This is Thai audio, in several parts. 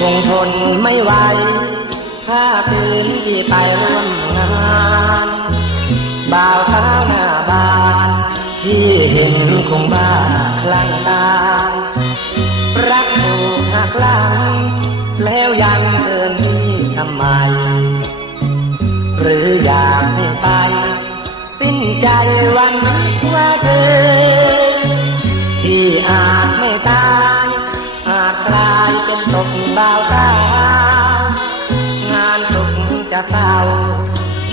คงทนไม่ไหวถ้าคืนที่ไปร่วมงานบ่าวเท้าหน้าบานที่เห็นคงบ้าคลั่งตามรักถูกหักหลังแล้วยังเกินที่ทำไม หรืออยากให้ไป สิ้นใจวันนี้ว่าเธอที่อาจไม่ตาย บ่าวสาวงานสุขจะเศร้า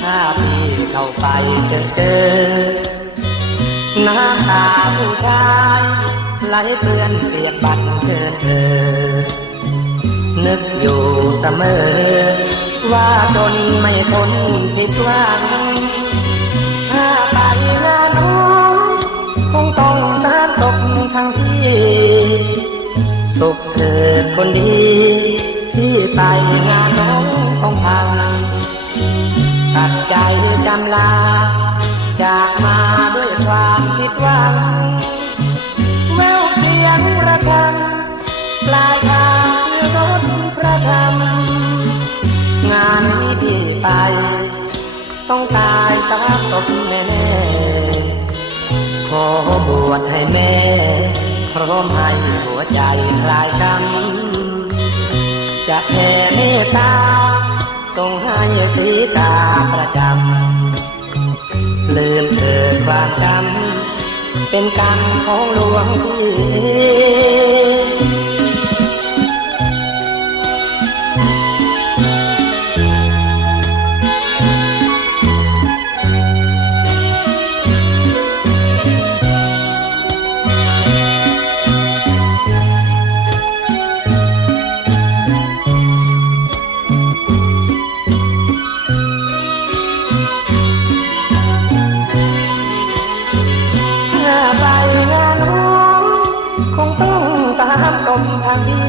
ถ้าพี่เข้าไปเจอเจอหน้าตาผู้ชายไหลเปื้อนเปียกบัตรเชิญเธอ นึกอยู่เสมอ ว่าจนไม่พ้นผิดหวังถ้าไปงานน้องคงต้องสารตกทั้งที่ สุขเกิดคนดี ที่ไปงานน้องต้องพังตัดใจจำลา จากมาด้วยความผิดหวัง แววเสียงระฆังปลายทางคือรถพระธรรมงานนี้ที่ไป ต้องตายตามตกแน่ๆขอบวชให้แม่ โหมให้หัวใจคลายช้ำจะแผ่เมตตาส่งให้สีตาประจำลืมเธอความจำเป็นกรรมของหลวงพี่ ตามตมทางที่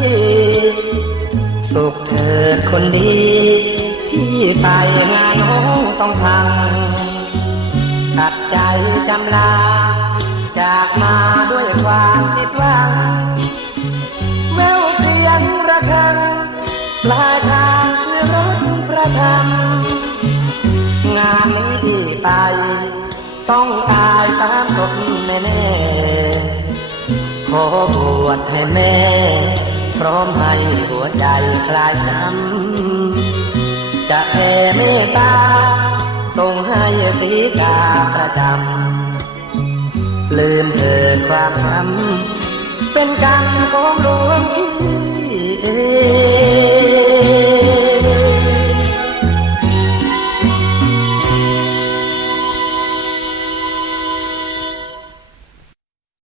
สุขเถิดคนดีที่ไปงานน้องต้องพังตัดใจจำลา จากมาด้วยความผิดหวังแววเสียงระฆังปลายทางคือรถพระธรรมงานนี้ที่ไป ต้องตายตามกฎแน่ ขอบวชให้แม่ พร้อมให้หัวใจคลายช้ำจะแผ่เมตตาส่งให้สีกาประจำลืมเธอความช้ำเป็นกรรมของหลวง